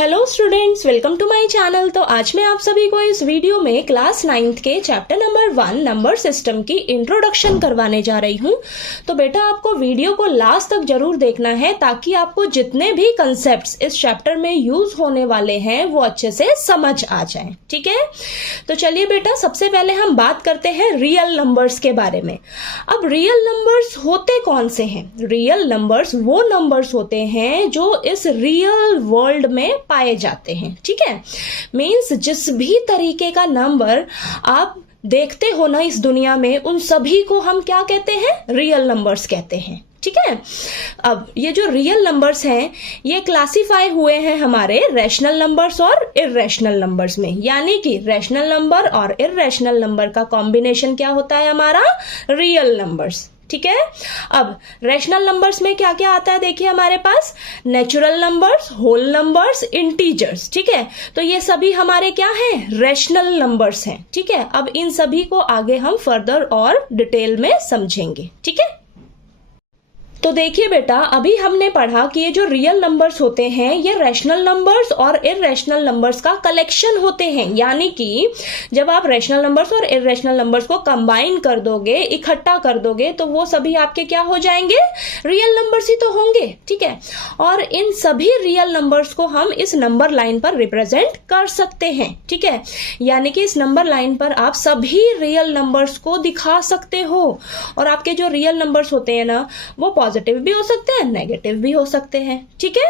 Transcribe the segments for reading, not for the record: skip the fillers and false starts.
Hello students, welcome to my channel. तो आज मैं आप सभी को इस वीडियो में क्लास 9th के चैप्टर नंबर 1 नंबर सिस्टम की इंट्रोडक्शन करवाने जा रही हूं। तो बेटा आपको वीडियो को लास्ट तक जरूर देखना है ताकि आपको जितने भी कंसेप्ट्स इस चैप्टर में यूज होने वाले हैं वो अच्छे से समझ आ जाएं। ठीक है, तो चलिए बेटा सबसे पहले हम बात करते हैं रियल नंबर्स के बारे में। अब रियल नंबर्स होते कौन से हैं? रियल नंबर्स वो नंबर्स होते हैं जो इस रियल वर्ल्ड में पाए जाते हैं। ठीक है, मीन्स जिस भी तरीके का नंबर आप देखते हो ना इस दुनिया में, उन सभी को हम क्या कहते हैं? रियल नंबर्स कहते हैं। ठीक है, अब ये जो रियल नंबर्स हैं ये क्लासिफाई हुए हैं हमारे रैशनल नंबर्स और इर्रेशनल नंबर्स में। यानी कि रैशनल नंबर और इर्रेशनल नंबर का कॉम्बिनेशन क्या होता है? हमारा रियल नंबर्स। ठीक है, अब रैशनल नंबर्स में क्या क्या आता है? देखिए हमारे पास natural numbers, whole numbers, integers. ठीक है, तो ये सभी हमारे क्या हैं? रैशनल नंबर्स हैं। ठीक है, अब इन सभी को आगे हम फर्दर और डिटेल में समझेंगे। ठीक है, तो देखिए बेटा अभी हमने पढ़ा कि ये जो रियल नंबर्स होते हैं ये रैशनल नंबर्स और इर्रेशनल नंबर्स का कलेक्शन होते हैं। यानी कि जब आप रैशनल नंबर्स और इर्रेशनल नंबर्स को कंबाइन कर दोगे, इकट्ठा कर दोगे, तो वो सभी आपके क्या हो जाएंगे? रियल नंबर्स ही तो होंगे। ठीक है, और इन सभी रियल नंबर्स को हम इस नंबर लाइन पर रिप्रेजेंट कर सकते हैं। ठीक है, यानी कि इस नंबर लाइन पर आप सभी रियल नंबर्स को दिखा सकते हो। और आपके जो रियल नंबर्स होते हैं ना वो पॉजिटिव भी हो सकते हैं, नेगेटिव भी हो सकते हैं। ठीक है,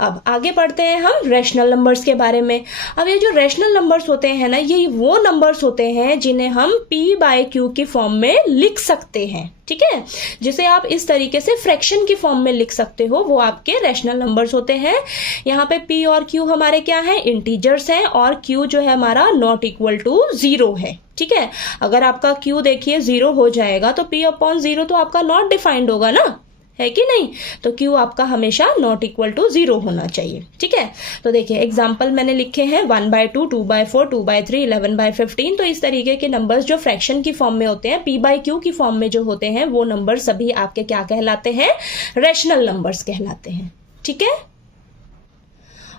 अब आगे बढ़ते हैं हम रैशनल नंबर्स के बारे में। अब ये जो रैशनल नंबर्स होते हैं ना, ये वो नंबर्स होते हैं जिन्हें हम p/q की फॉर्म में लिख सकते हैं। ठीक है, जिसे आप इस तरीके से फ्रैक्शन की फॉर्म में लिख सकते हो, वो आपके रैशनल नंबर्स होते हैं। यहाँ पे p और q हमारे क्या है? इंटीजर्स हैं, और q जो है हमारा नॉट इक्वल टू 0 है। ठीक है, अगर आपका q देखिए 0 हो जाएगा तो p/0 तो आपका नॉट डिफाइंड होगा ना, है कि नहीं? तो Q आपका हमेशा नॉट इक्वल टू 0 होना चाहिए। ठीक है, तो देखिए एग्जाम्पल मैंने लिखे हैं 1/2, 2/4, 2/3, 11/15। तो इस तरीके के नंबर्स जो फ्रैक्शन की फॉर्म में होते हैं, p/q की फॉर्म में जो होते हैं, वो नंबर सभी आपके क्या कहलाते हैं? रैशनल नंबर्स कहलाते हैं। ठीक है,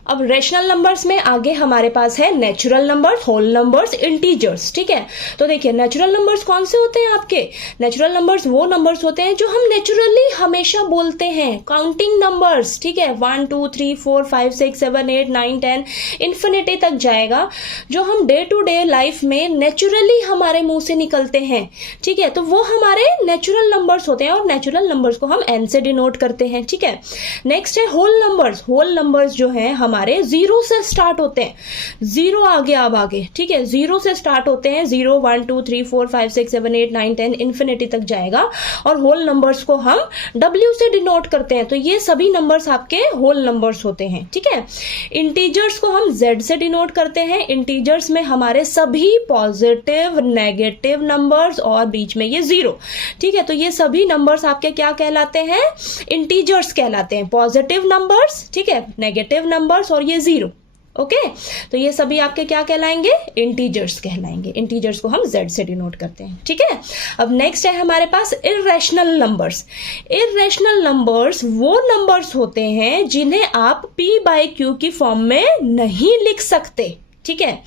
अब रैशनल नंबर्स में आगे हमारे पास है natural numbers, whole numbers, integers. ठीक है, तो देखिए नेचुरल नंबर्स कौन से होते हैं आपके? नेचुरल नंबर्स वो नंबर्स होते हैं जो हम नेचुरली हमेशा बोलते हैं, काउंटिंग नंबर्स। ठीक है, 1 2 3 4 5 6 7 8 9 10 इन्फिनिटी तक जाएगा, जो हम डे टू डे लाइफ में नेचुरली हमारे मुंह से निकलते हैं। ठीक है, तो वो हमारे नेचुरल नंबर्स होते हैं, और नेचुरल नंबर्स को हम n से डिनोट करते हैं। ठीक है, नेक्स्ट है होल नंबर्स। होल नंबर्स जो है हमारे 0 से स्टार्ट होते हैं। 0 आ गया अब आगे। ठीक है, 0 से स्टार्ट होते हैं, 0 1 2 3 4 5 6 7 8 9 10 इन्फिनिटी तक जाएगा, और होल नंबर्स को हम W से डिनोट करते हैं। तो ये सभी नंबर्स आपके होल नंबर्स होते हैं। ठीक है, इंटीजर्स को हम Z से डिनोट करते हैं। इंटीजर्स में हमारे सभी पॉजिटिव, नेगेटिव नंबर्स और बीच में ये 0। ठीक है, तो ये सभी नंबर्स आपके क्या कहलाते हैं? इंटीजर्स कहलाते हैं। पॉजिटिव नंबर्स, ठीक है, नेगेटिव नंबर्स और ये 0। ओके, तो ये सभी आपके क्या कहलाएंगे? इंटीजर्स कहलाएंगे। इंटीजर्स को हम Z से डिनोट करते हैं। ठीक है, अब नेक्स्ट है हमारे पास इर्रेशनल नंबर्स। इर्रेशनल नंबर्स वो नंबर्स होते हैं जिन्हें आप p/q की फॉर्म में नहीं लिख सकते। ठीक है,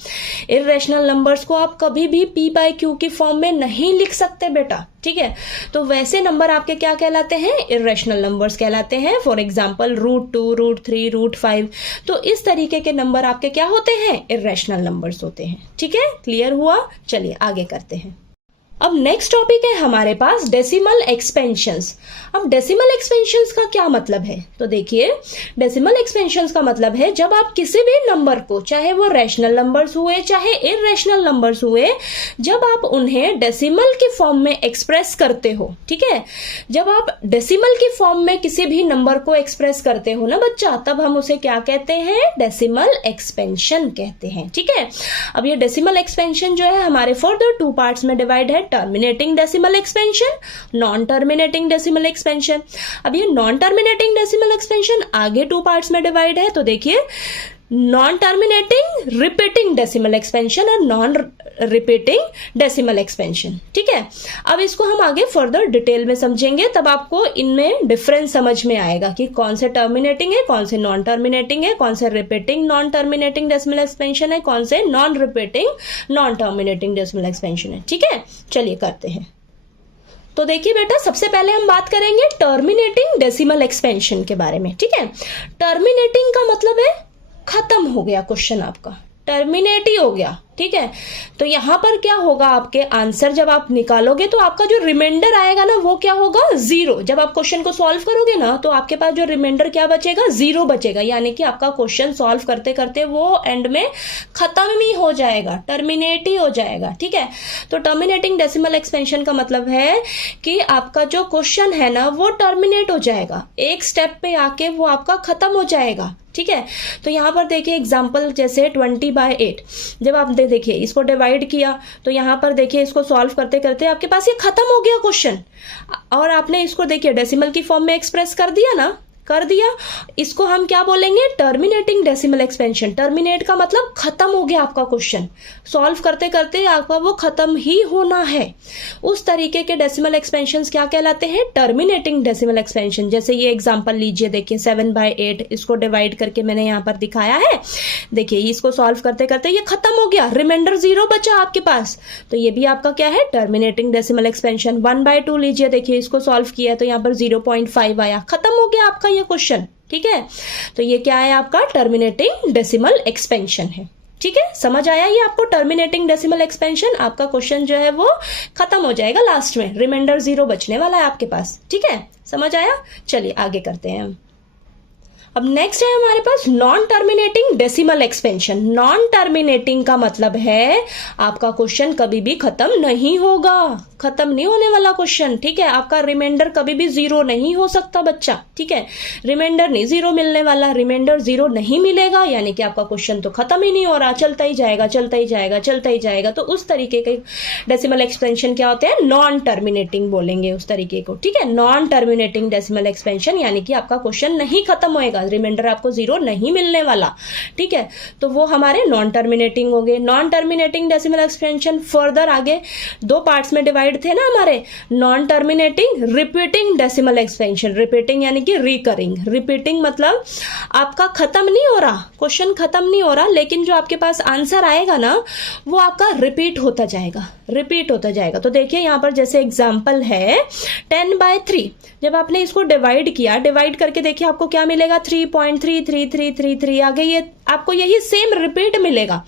इर्रेशनल नंबर्स को आप कभी भी p/q की फॉर्म में नहीं लिख सकते बेटा। ठीक है, तो वैसे नंबर आपके क्या कहलाते हैं? इर्रेशनल नंबर्स कहलाते हैं। For example √2, √3, √5। तो इस तरीके के नंबर आपके क्या होते हैं? इर्रेशनल नंबर्स होते हैं। ठीक है, क्लियर हुआ? चलिए आगे करते हैं। अब नेक्स्ट टॉपिक है हमारे पास डेसिमल एक्सपेंशंस। अब डेसिमल एक्सपेंशंस का क्या मतलब है? तो देखिए डेसिमल एक्सपेंशंस का मतलब है जब आप किसी भी नंबर को, चाहे वो रैशनल नंबर्स हुए चाहे इर्रेशनल नंबर्स हुए, जब आप उन्हें डेसिमल की फॉर्म में एक्सप्रेस करते हो। ठीक है, जब आप डेसिमल की फॉर्म में किसी भी नंबर को एक्सप्रेस करते हो ना बच्चा, तब हम उसे क्या कहते हैं? डेसिमल एक्सपेंशन कहते हैं। ठीक है, अब ये डेसिमल एक्सपेंशन जो है हमारे फर्दर 2 पार्ट्स में डिवाइड है, terminating decimal expansion, non terminating decimal expansion. अब ये नॉन टर्मिनेटिंग डेसिमल एक्सपेंशन आगे 2 पार्ट्स में डिवाइड है। तो देखिए non terminating repeating decimal expansion और नॉन रिपीटिंग डेसिमल एक्सपेंशन। ठीक है, अब इसको हम आगे फर्दर डिटेल में समझेंगे, तब आपको इनमें डिफरेंस समझ में आएगा कि कौन से टर्मिनेटिंग है, कौन से नॉन टर्मिनेटिंग है, कौन से repeating non terminating decimal expansion है, कौन से non repeating non terminating decimal expansion है। ठीक है, चलिए करते हैं। तो देखिए बेटा, सबसे पहले हम बात करेंगे टर्मिनेटिंग डेसिमल एक्सपेंशन के बारे में। ठीक है, टर्मिनेटिंग का मतलब है खत्म हो गया, क्वेश्चन आपका टर्मिनेट ही हो गया। ठीक है, तो यहां पर क्या होगा, आपके आंसर जब आप निकालोगे तो आपका जो रिमाइंडर आएगा ना वो क्या होगा, 0। जब आप क्वेश्चन को सॉल्व करोगे ना तो आपके पास जो रिमाइंडर क्या बचेगा, 0 बचेगा, यानी कि आपका क्वेश्चन सॉल्व करते करते वो एंड में खत्म ही हो जाएगा, टर्मिनेट ही हो जाएगा। ठीक है, तो टर्मिनेटिंग डेसिमल एक्सपेंशन का मतलब है कि आपका जो क्वेश्चन है ना वो टर्मिनेट हो जाएगा, एक स्टेप पे आके वो आपका खत्म हो जाएगा। ठीक है, तो यहां पर देखिए एग्जांपल जैसे 20/8, जब आप देखिए इसको डिवाइड किया तो यहां पर देखिए इसको सॉल्व करते करते आपके पास ये खत्म हो गया क्वेश्चन, और आपने इसको देखिए डेसिमल की फॉर्म में एक्सप्रेस कर दिया ना, कर दिया। इसको हम क्या बोलेंगे, टर्मिनेटिंग डेसिमल एक्सपेंशन। टर्मिनेट का मतलब खत्म हो गया आपका क्वेश्चन, सॉल्व करते करते आपका वो खत्म ही होना है। उस तरीके के डेसिमल एक्सपेंशंस क्या कहलाते हैं, टर्मिनेटिंग डेसिमल एक्सपेंशन। जैसे ये एग्जांपल लीजिए, देखिए 7/8, इसको डिवाइड करके मैंने यहाँ पर दिखाया है। देखिए इसको सॉल्व करते करते ये खत्म हो गया, रिमाइंडर 0 बचा आपके पास, तो ये भी आपका क्या है, टर्मिनेटिंग डेसिमल एक्सपेंशन। 1/2 लीजिए, देखिए इसको सॉल्व किया तो यहाँ पर 0.5 आया, खत्म हो गया आपका क्वेश्चन। ठीक है, तो ये क्या है, आपका टर्मिनेटिंग डेसिमल एक्सपेंशन है। ठीक है, समझ आया ये आपको, टर्मिनेटिंग डेसिमल एक्सपेंशन, आपका क्वेश्चन जो है वो खत्म हो जाएगा, लास्ट में रिमाइंडर 0 बचने वाला है आपके पास। ठीक है, समझ आया, चलिए आगे करते हैं हम। अब नेक्स्ट है हमारे पास non terminating decimal expansion. Non terminating का मतलब है आपका क्वेश्चन कभी भी खत्म नहीं होगा, खत्म नहीं होने वाला क्वेश्चन। ठीक है, आपका रिमाइंडर कभी भी 0 नहीं हो सकता बच्चा। ठीक है, रिमाइंडर नहीं 0 मिलने वाला, रिमाइंडर 0 नहीं मिलेगा, यानी कि आपका क्वेश्चन तो खत्म ही नहीं हो रहा, चलता ही जाएगा, चलता ही जाएगा, चलता ही जाएगा। तो उस तरीके के डेसिमल एक्सपेंशन क्या होते हैं, नॉन टर्मिनेटिंग बोलेंगे उस तरीके को। ठीक है, नॉन टर्मिनेटिंग डेसिमल एक्सपेंशन यानी कि आपका क्वेश्चन नहीं खत्म होएगा, रिमाइंडर आपको 0 नहीं मिलने वाला। ठीक है, तो वो हमारे नॉन टर्मिनेटिंग हो गए। Non terminating decimal expansion further आगे 2 पार्ट्स में डिवाइड थे ना हमारे, non terminating repeating decimal expansion. Repeating यानी कि रिकरिंग, रिपीटिंग मतलब आपका खत्म नहीं हो रहा, क्वेश्चन खत्म नहीं हो रहा, लेकिन जो आपके पास आंसर आएगा ना वो आपका रिपीट होता जाएगा, रिपीट होता जाएगा। तो देखिए यहाँ पर जैसे एग्जाम्पल है 10/3, जब आपने इसको डिवाइड किया, डिवाइड करके देखिए आपको क्या मिलेगा, 3.33333 आ गई, ये आपको यही सेम रिपीट मिलेगा।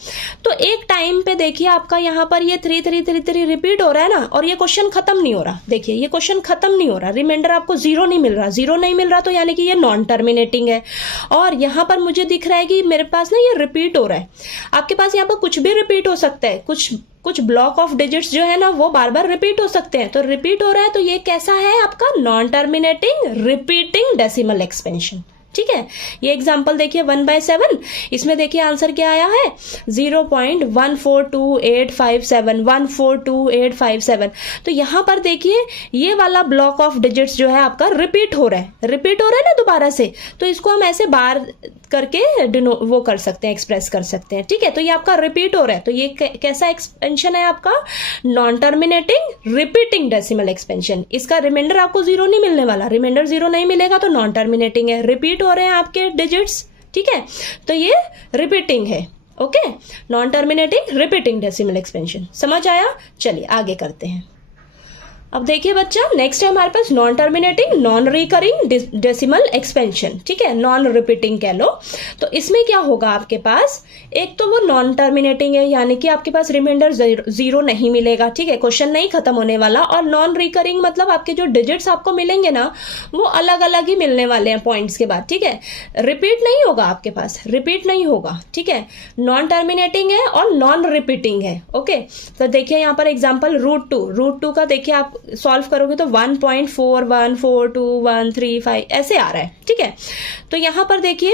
तो एक टाइम पे देखिए आपका यहाँ पर ये 3333 रिपीट हो रहा है ना, और ये क्वेश्चन खत्म नहीं हो रहा। देखिए ये क्वेश्चन खत्म नहीं हो रहा, रिमाइंडर आपको 0 नहीं मिल रहा, 0 नहीं मिल रहा, तो यानी कि ये नॉन टर्मिनेटिंग है। और यहाँ पर मुझे दिख रहा है कि मेरे पास ना ये रिपीट हो रहा है। आपके पास यहाँ पर कुछ भी रिपीट हो सकता है, कुछ ब्लॉक ऑफ डिजिट्स जो है ना वो बार बार रिपीट हो सकते हैं, तो रिपीट हो रहा है, तो ये कैसा है आपका non terminating repeating decimal expansion. ठीक है, ये एग्जांपल देखिए 1/7, इसमें देखिए आंसर क्या आया है, 0.142857, 142857। तो यहां पर देखिए ये वाला ब्लॉक ऑफ डिजिट्स जो है आपका रिपीट हो रहा है, रिपीट हो रहा है ना दोबारा से, तो इसको हम ऐसे बार करके वो कर सकते हैं, एक्सप्रेस कर सकते हैं। ठीक है, तो ये आपका रिपीट हो रहा है, तो ये कैसा एक्सपेंशन है आपका, non terminating repeating decimal expansion. इसका रिमाइंडर आपको 0 नहीं मिलने वाला, रिमाइंडर 0 नहीं मिलेगा तो नॉन टर्मिनेटिंग है, रिपीट हो रहे हैं आपके डिजिट्स। ठीक है, तो ये रिपीटिंग है। Okay, non terminating repeating decimal expansion, समझ आया, चलिए आगे करते हैं। अब देखिए बच्चा, नेक्स्ट है हमारे पास non terminating non recurring decimal expansion. ठीक है, नॉन रिपीटिंग कह लो। तो इसमें क्या होगा आपके पास, एक तो वो नॉन टर्मिनेटिंग है, यानी कि आपके पास रिमाइंडर 0 नहीं मिलेगा। ठीक है, क्वेश्चन नहीं खत्म होने वाला। और नॉन रिकरिंग मतलब आपके जो डिजिट्स आपको मिलेंगे ना वो अलग अलग ही मिलने वाले हैं पॉइंट्स के बाद। ठीक है, रिपीट नहीं होगा आपके पास, रिपीट नहीं होगा। ठीक है, नॉन टर्मिनेटिंग है और नॉन रिपीटिंग है। ओके, तो देखिए यहाँ पर एग्जाम्पल √2 का देखिए आप सॉल्व करोगे तो 1.414213 ऐसे आ रहा है। ठीक है, तो यहां पर देखिए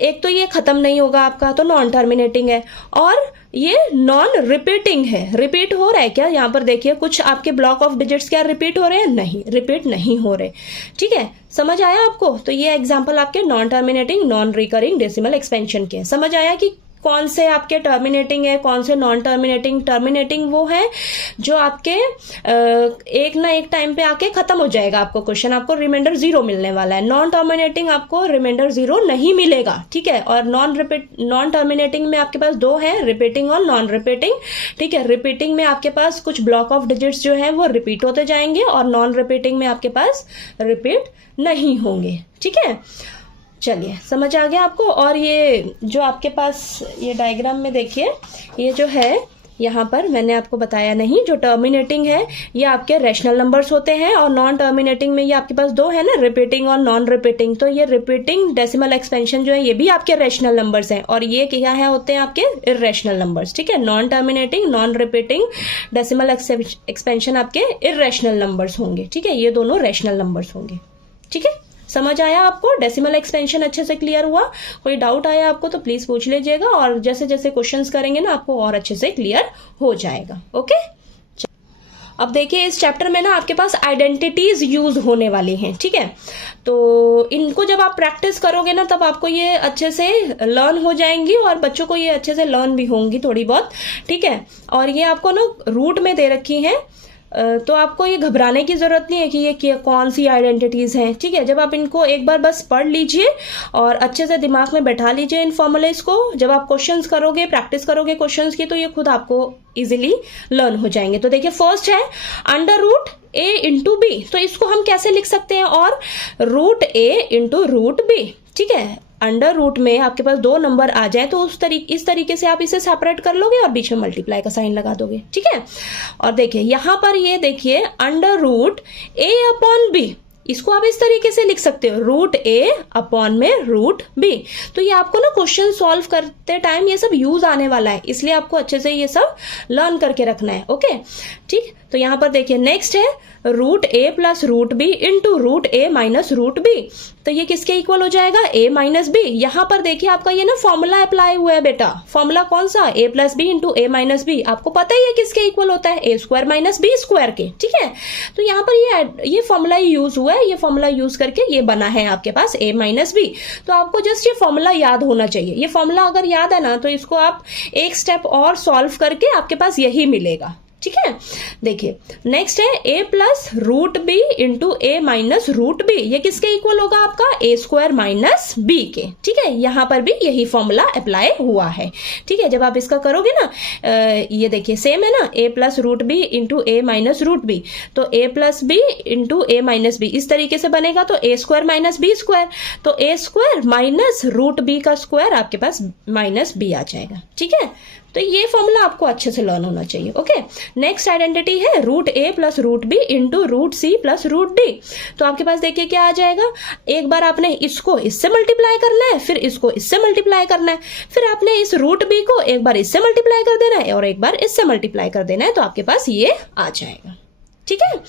एक तो ये खत्म नहीं होगा आपका, तो नॉन टर्मिनेटिंग है, और ये नॉन रिपीटिंग है। रिपीट हो रहा है क्या? यहाँ पर देखिए कुछ आपके ब्लॉक ऑफ डिजिट्स क्या रिपीट हो रहे हैं? नहीं, रिपीट नहीं हो रहे। ठीक है, समझ आया आपको? तो ये एग्जांपल आपके non terminating non recurring decimal expansion के। समझ आया कि कौन से आपके टर्मिनेटिंग है, कौन से नॉन टर्मिनेटिंग। टर्मिनेटिंग वो है जो आपके एक ना एक टाइम पे आके खत्म हो जाएगा आपको क्वेश्चन, आपको रिमाइंडर 0 मिलने वाला है। नॉन टर्मिनेटिंग आपको रिमाइंडर 0 नहीं मिलेगा। ठीक है, और नॉन टर्मिनेटिंग में आपके पास दो है, रिपीटिंग और नॉन रिपीटिंग। ठीक है, रिपीटिंग में आपके पास कुछ ब्लॉक ऑफ डिजिट्स जो है वो रिपीट होते जाएंगे, और नॉन रिपीटिंग में आपके पास रिपीट नहीं होंगे। ठीक है, चलिए समझ आ गया आपको। और ये जो आपके पास ये डायग्राम में देखिए, ये जो है यहाँ पर मैंने आपको बताया नहीं, जो टर्मिनेटिंग है ये आपके रैशनल नंबर्स होते हैं, और नॉन टर्मिनेटिंग में ये आपके पास दो है ना, रिपीटिंग और नॉन रिपीटिंग। तो ये रिपीटिंग डेसिमल एक्सपेंशन जो है ये भी आपके रैशनल नंबर्स हैं, और ये क्या है होते हैं आपके इर्रेशनल नंबर्स। ठीक है, non terminating non repeating decimal expansion आपके इर्रेशनल नंबर्स होंगे। ठीक है, ये दोनों रैशनल नंबर्स होंगे। ठीक है, समझ आया आपको? डेसिमल एक्सपेंशन अच्छे से क्लियर हुआ? कोई डाउट आया आपको तो प्लीज पूछ लीजिएगा, और जैसे जैसे क्वेश्चंस करेंगे ना आपको और अच्छे से क्लियर हो जाएगा। ओके, अब देखिए इस चैप्टर में ना आपके पास आइडेंटिटीज यूज होने वाली हैं। ठीक है, तो इनको जब आप प्रैक्टिस करोगे ना तब आपको ये अच्छे से लर्न हो जाएंगी, और बच्चों को ये अच्छे से लर्न भी होंगी थोड़ी बहुत। ठीक है, और ये आपको ना रूट में दे रखी हैं, तो आपको ये घबराने की जरूरत नहीं है कि ये कौन सी आइडेंटिटीज हैं। ठीक है, जब आप इनको एक बार बस पढ़ लीजिए और अच्छे से दिमाग में बैठा लीजिए इन फॉर्मूलेज को, जब आप क्वेश्चंस करोगे, प्रैक्टिस करोगे क्वेश्चंस की, तो ये खुद आपको इजीली लर्न हो जाएंगे। तो देखिए फर्स्ट है under root a into B, तो इसको हम कैसे लिख सकते हैं? और root a into root B. ठीक है, अंडर रूट में आपके पास दो नंबर आ जाए तो इस तरीके से आप इसे सेपरेट कर लोगे और बीच में मल्टीप्लाई का साइन लगा दोगे। ठीक है, और देखिए यहां पर ये देखिए under root a upon B, इसको आप इस तरीके से लिख सकते हो, रूट a अपॉन में रूट b। तो ये आपको ना क्वेश्चन सॉल्व करते टाइम ये सब यूज आने वाला है, इसलिए आपको अच्छे से ये सब लर्न करके रखना है। ओके, ठीक, तो यहां पर देखिए नेक्स्ट है root a plus root B into root a minus root B. तो ये किसके इक्वल हो जाएगा? a minus B. यहां पर देखिए आपका ये ना फॉर्मूला अप्लाई हुआ है बेटा। फॉर्मूला कौन सा? a plus B into a minus B. आपको पता ही है किसके इक्वल होता है? a square minus B square के। ठीक है, तो यहाँ पर ये फॉर्मूला यूज हुआ है, ये फॉर्मूला यूज करके ये बना है आपके पास a माइनस बी। तो आपको जस्ट ये फॉर्मूला याद होना चाहिए। ये फॉर्मूला अगर याद है ना तो इसको आप एक स्टेप और सॉल्व करके आपके पास यही मिलेगा। ठीक है, देखिए नेक्स्ट है a plus root B into A minus root B. ये किसके इक्वल होगा आपका? a स्क्वायर माइनस बी के। ठीक है, यहां पर भी यही फॉर्मूला अप्लाई हुआ है। ठीक है, जब आप इसका करोगे ना ये देखिए सेम है ना, a plus root B into A minus root B. तो a plus B into A minus B इस तरीके से बनेगा, तो a square minus B square, तो a square minus root B का स्क्वायर आपके पास माइनस बी आ जाएगा। ठीक है, तो ये फॉर्मूला आपको अच्छे से लर्न होना चाहिए। ओके, नेक्स्ट आइडेंटिटी है root a plus root B into root C plus root D. तो आपके पास देखिए क्या आ जाएगा, एक बार आपने इसको इससे मल्टीप्लाई करना है, फिर इसको इससे मल्टीप्लाई करना है, फिर आपने इस रूट बी को एक बार इससे मल्टीप्लाई कर देना है और एक बार इससे मल्टीप्लाई कर देना है, तो आपके पास ये आ जाएगा। ठीक है,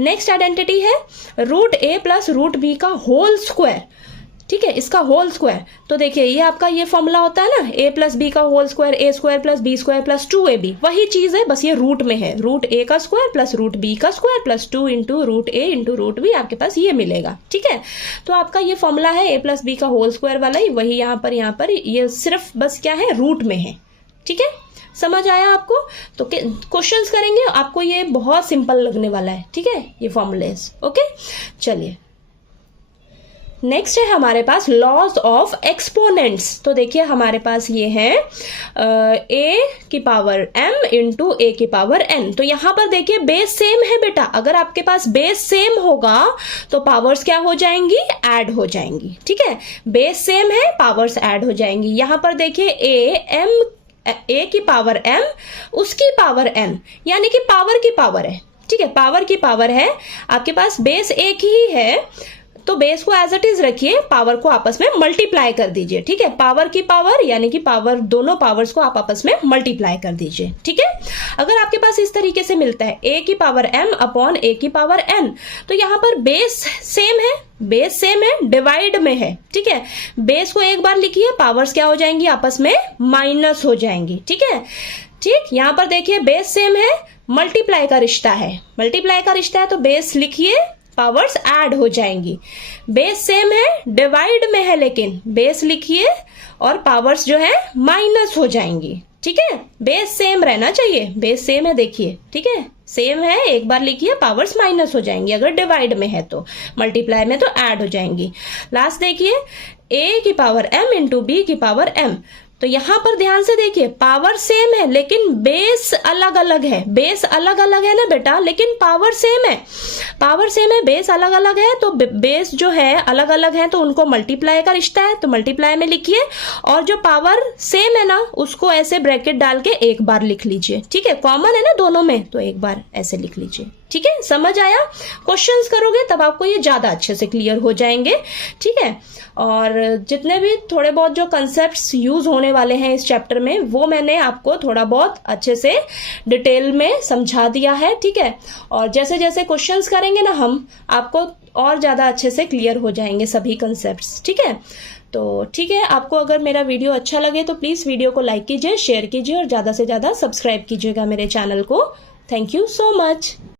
नेक्स्ट आइडेंटिटी है root a plus root B का होल स्क्वायर। ठीक है, इसका होल स्क्वायर, तो देखिए ये आपका ये फॉर्मूला होता है ना, a प्लस बी का whole square, a square plus B square plus 2ab। वही चीज है, बस ये रूट में है, रूट a का स्क्वायर प्लस रूट b का square plus 2 into root a into root b, आपके पास ये मिलेगा। ठीक है, तो आपका ये फॉर्मूला है a प्लस बी का होल स्क्वायर वाला ही, वही यहाँ पर ये सिर्फ बस क्या है, रूट में है। ठीक है, समझ आया आपको? तो क्वेश्चंस करेंगे आपको ये बहुत सिंपल लगने वाला है। ठीक है, ये फॉर्मूलेस। ओके, चलिए नेक्स्ट है हमारे पास लॉज ऑफ एक्सपोनेंट्स। तो देखिए हमारे पास ये है a की पावर m इंटू a की पावर n। तो यहां पर देखिए बेस सेम है बेटा, अगर आपके पास बेस सेम होगा तो पावर्स क्या हो जाएंगी? ऐड हो जाएंगी। ठीक है, बेस सेम है, पावर्स ऐड हो जाएंगी। यहां पर देखिए a की पावर m उसकी पावर n, यानी कि पावर की पावर है। ठीक है, पावर की पावर है, आपके पास बेस एक ही है तो बेस को एज इट इज रखिए, पावर को आपस में मल्टीप्लाई कर दीजिए, ठीक है। पावर की पावर यानी कि पावर, दोनों पावर्स को आप आपस में मल्टीप्लाई कर दीजिए, ठीक है। अगर आपके पास इस तरीके से मिलता है a की पावर m अपॉन a की पावर n, तो यहां पर बेस सेम है, बेस सेम है, डिवाइड में है, ठीक है। बेस को एक बार लिखिए, पावर्स क्या हो जाएंगी, आपस में माइनस हो जाएंगी, ठीक है। ठीक, यहां पर देखिए बेस सेम है, मल्टीप्लाई का रिश्ता है, मल्टीप्लाई का रिश्ता है तो बेस लिखिए, पावर्स ऐड हो जाएंगी। बेस सेम है, डिवाइड में है, लेकिन बेस लिखिए और पावर्स जो है माइनस हो जाएंगी, ठीक है। बेस सेम रहना चाहिए, बेस सेम है, देखिए, ठीक है, सेम है, एक बार लिखिए, पावर्स माइनस हो जाएंगी, अगर डिवाइड में है तो, मल्टीप्लाई में तो ऐड हो जाएंगी। लास्ट देखिए, a की पावर m इंटू b की पावर m, तो यहां पर ध्यान से देखिए, पावर सेम है लेकिन बेस अलग अलग है, बेस अलग अलग है ना बेटा, लेकिन पावर सेम है, पावर सेम है, बेस अलग अलग है, तो बेस जो है अलग अलग है तो उनको मल्टीप्लाई का रिश्ता है, तो मल्टीप्लाई में लिखिए, और जो पावर सेम है ना उसको ऐसे ब्रैकेट डाल के एक बार लिख लीजिए, ठीक है, कॉमन है ना दोनों में, तो एक बार ऐसे लिख लीजिए, ठीक है। समझ आया? क्वेश्चंस करोगे तब आपको ये ज्यादा अच्छे से क्लियर हो जाएंगे, ठीक है। और जितने भी थोड़े बहुत जो कंसेप्ट्स यूज होने वाले हैं इस चैप्टर में, वो मैंने आपको थोड़ा बहुत अच्छे से डिटेल में समझा दिया है, ठीक है। और जैसे जैसे क्वेश्चंस करेंगे ना हम, आपको और ज्यादा अच्छे से क्लियर हो जाएंगे सभी कंसेप्ट्स, ठीक है। तो ठीक है, आपको अगर मेरा वीडियो अच्छा लगे तो प्लीज वीडियो को लाइक कीजिए, शेयर कीजिए और ज्यादा से ज्यादा सब्सक्राइब कीजिएगा मेरे चैनल को। Thank you so much.